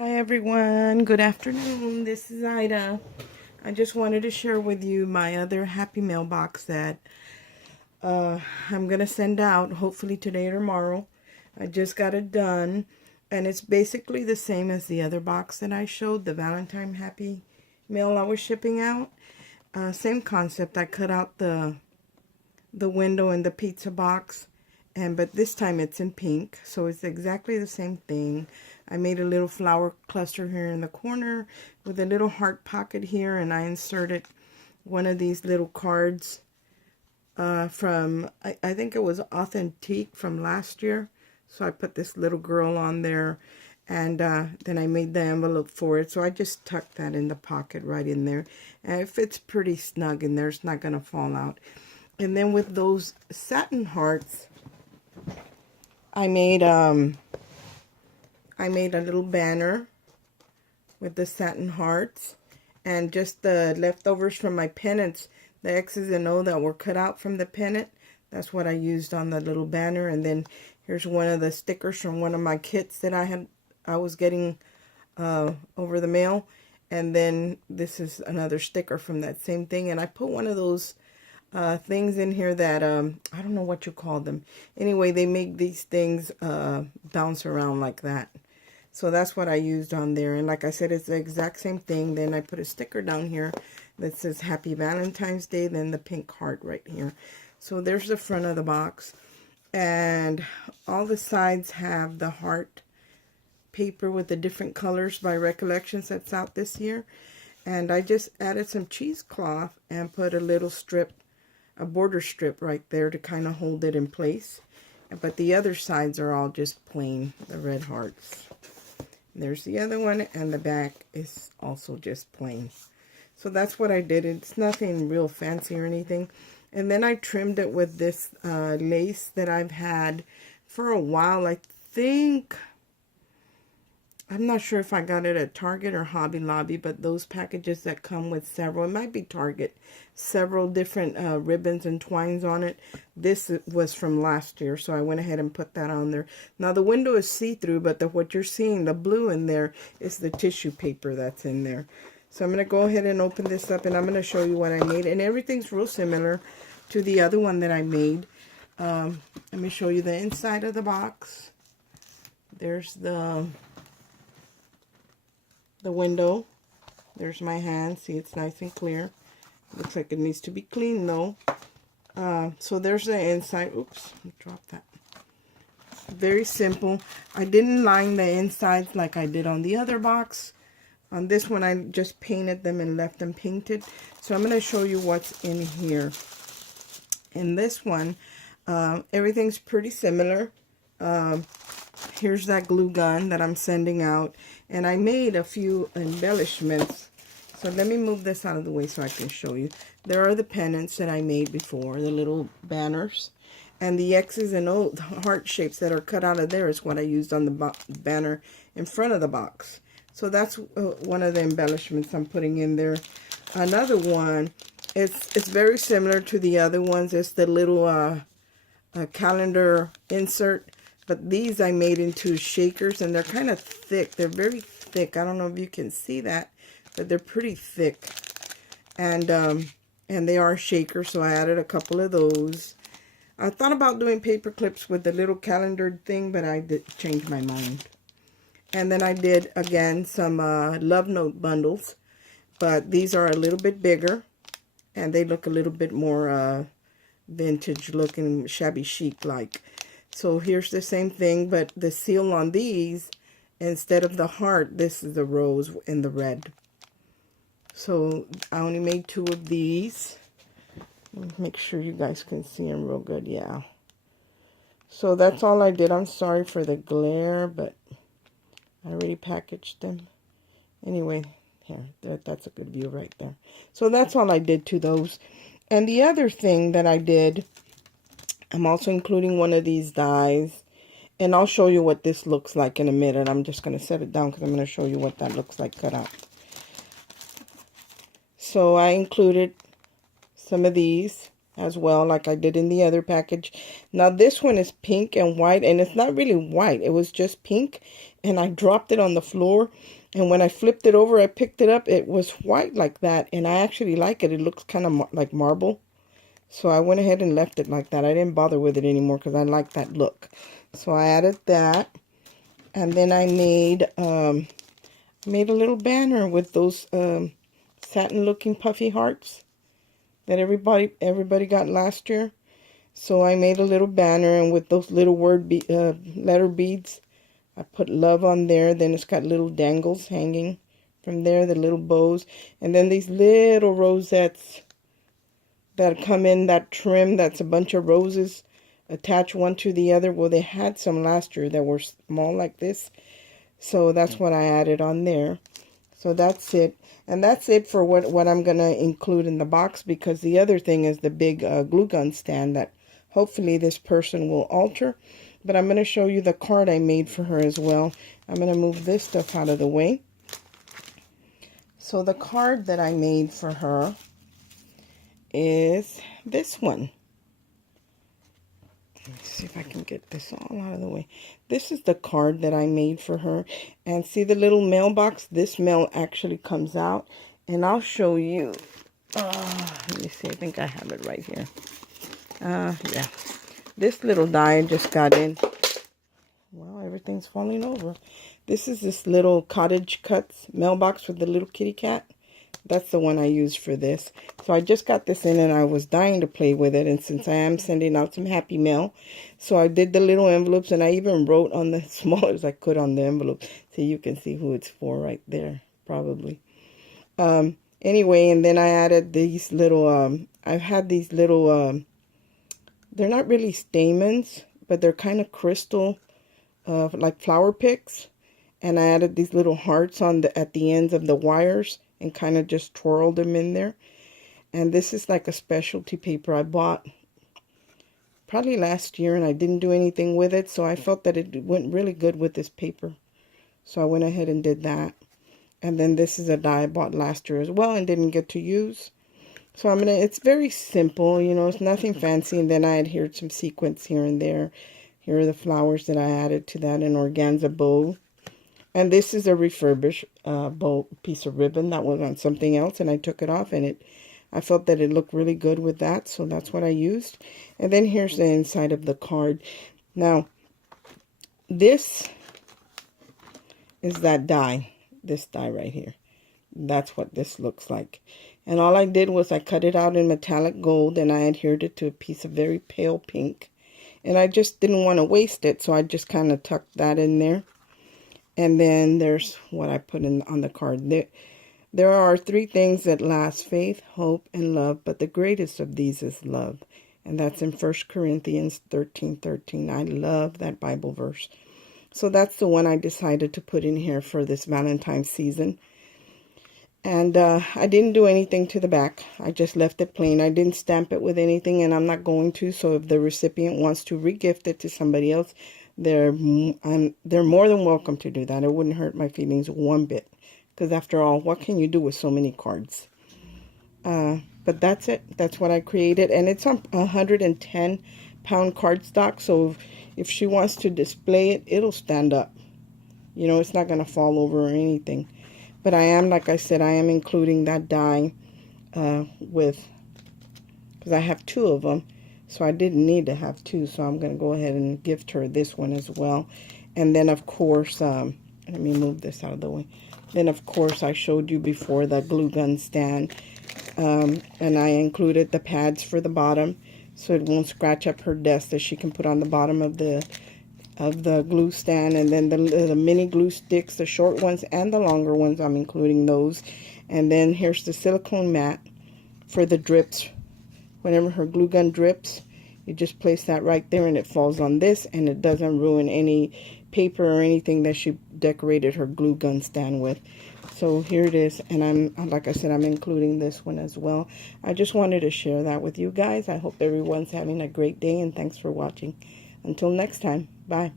Hi everyone, good afternoon. This is Ida. I just wanted to share with you my other Happy Mail box that I'm going to send out hopefully today or tomorrow. I just got it done and it's basically the same as the other box that I showed, the Valentine Happy Mail I was shipping out. Same concept. I cut out the window in the pizza box, but this time it's in pink, so it's exactly the same thing. I made a little flower cluster here in the corner with a little heart pocket here, and I inserted one of these little cards from, I think it was Authentique from last year. So I put this little girl on there, and then I made the envelope for it. So I just tucked that in the pocket right in there. And it fits pretty snug in there. It's not going to fall out. And then with those satin hearts, I made a little banner with the satin hearts, and just the leftovers from my pennants, the X's and O that were cut out from the pennant. That's what I used on the little banner. And then here's one of the stickers from one of my kits that I was getting over the mail. And then this is another sticker from that same thing. And I put one of those things in here that I don't know what you call them. Anyway, they make these things bounce around like that. So that's what I used on there. And like I said, it's the exact same thing. Then I put a sticker down here that says Happy Valentine's Day, then the pink heart right here. So there's the front of the box. And all the sides have the heart paper with the different colors by Recollections that's out this year. And I just added some cheesecloth and put a little strip, a border strip right there to kind of hold it in place. But the other sides are all just plain, the red hearts. There's the other one, and the back is also just plain. So that's what I did. It's nothing real fancy or anything. And then I trimmed it with this lace that I've had for a while. I think, I'm not sure if I got it at Target or Hobby Lobby, but those packages that come with several, it might be Target, several different ribbons and twines on it. This was from last year, so I went ahead and put that on there. Now the window is see-through, but what you're seeing, the blue in there, is the tissue paper that's in there. So I'm going to go ahead and open this up, and I'm going to show you what I made. And everything's real similar to the other one that I made. Let me show you the inside of the box. There's the window. There's my hand. See, it's nice and clear. Looks like it needs to be clean though. So there's the inside. Oops, I dropped that. Very simple. I didn't line the insides like I did on the other box. On this one, I just painted them and left them painted. So I'm going to show you what's in here. In this one, everything's pretty similar. Here's that glue gun that I'm sending out. And I made a few embellishments. So let me move this out of the way so I can show you. There are the pennants that I made before, the little banners. And the X's and O, the heart shapes that are cut out of there is what I used on the banner in front of the box. So that's one of the embellishments I'm putting in there. Another one, it's very similar to the other ones. It's the little calendar insert. But these I made into shakers, and they're kind of thick. They're very thick. I don't know if you can see that, but they're pretty thick. And they are shakers, so I added a couple of those. I thought about doing paper clips with the little calendar thing, but I did change my mind. And then I did, again, some love note bundles. But these are a little bit bigger, and they look a little bit more vintage looking, shabby chic like. So here's the same thing, but the seal on these, instead of the heart, this is the rose and the red. So I only made 2 of these. Make sure you guys can see them real good. Yeah. So that's all I did. I'm sorry for the glare, but I already packaged them. Anyway, here, that's a good view right there. So that's all I did to those. And the other thing that I did, I'm also including one of these dies, and I'll show you what this looks like in a minute. I'm just going to set it down because I'm going to show you what that looks like cut out. So I included some of these, as well, like I did in the other package. Now this one is pink and white, and it's not really white. It was just pink, and I dropped it on the floor. And when I flipped it over, I picked it up. It was white like that, and I actually like it. It looks kind of like marble. So I went ahead and left it like that. I didn't bother with it anymore because I like that look. So I added that. And then I made a little banner with those satin-looking puffy hearts that everybody got last year. So I made a little banner, and with those little letter beads, I put love on there. Then it's got little dangles hanging from there, the little bows. And then these little rosettes that come in that trim, that's a bunch of roses attached one to the other. Well, they had some last year that were small like this, so that's what I added on there. So that's it, and that's it for what I'm gonna include in the box, because the other thing is the big glue gun stand that hopefully this person will alter. But I'm gonna show you the card I made for her as well. I'm gonna move this stuff out of the way. So the card that I made for her is this one. Let me see if I can get this all out of the way. This is the card that I made for her. And see the little mailbox? This mail actually comes out. And I'll show you. Let me see. I think I have it right here. Yeah. This little die just got in. Well, everything's falling over. This is this little Cottage Cuts mailbox with the little kitty cat. That's the one I used for this. So I just got this in, and I was dying to play with it. And since I am sending out some happy mail, so I did the little envelopes, and I even wrote on the small as I could on the envelope. So you can see who it's for right there, probably. Anyway, and then I added these little, I've had these little, they're not really stamens, but they're kind of crystal, like flower picks. And I added these little hearts at the ends of the wires, and kind of just twirled them in there. And this is like a specialty paper I bought probably last year, and I didn't do anything with it, so I felt that it went really good with this paper. So I went ahead and did that. And then this is a die I bought last year as well and didn't get to use. So it's very simple, you know, it's nothing fancy. And then I adhered some sequins here and there. Here are the flowers that I added to that, an organza bow. And this is a refurbished bow piece of ribbon that was on something else, and I took it off, and I felt that it looked really good with that, so that's what I used. And then here's the inside of the card. Now, this is that die, this die right here. That's what this looks like. And all I did was I cut it out in metallic gold, and I adhered it to a piece of very pale pink. And I just didn't want to waste it, so I just kind of tucked that in there. And then there's what I put on the card. There are 3 things that last: faith, hope, and love. But the greatest of these is love. And that's in 1 Corinthians 13:13. I love that Bible verse. So that's the one I decided to put in here for this Valentine season. And I didn't do anything to the back. I just left it plain. I didn't stamp it with anything, and I'm not going to. So if the recipient wants to regift it to somebody else, they're more than welcome to do that. It wouldn't hurt my feelings one bit, because after all, what can you do with so many cards? But that's it. That's what I created, and it's on 110-pound cardstock. So if she wants to display it, it'll stand up. You know, it's not going to fall over or anything. But I am, like I said, I am including that die because I have 2 of them. So I didn't need to have 2, so I'm going to go ahead and gift her this one as well. And then, of course, let me move this out of the way. Then, of course, I showed you before that glue gun stand. And I included the pads for the bottom, so it won't scratch up her desk, that she can put on the bottom of the glue stand. And then the mini glue sticks, the short ones and the longer ones, I'm including those. And then here's the silicone mat for the drips. Whenever her glue gun drips, you just place that right there, and it falls on this, and it doesn't ruin any paper or anything that she decorated her glue gun stand with. So here it is, and like I said, I'm including this one as well. I just wanted to share that with you guys. I hope everyone's having a great day, and thanks for watching. Until next time, bye.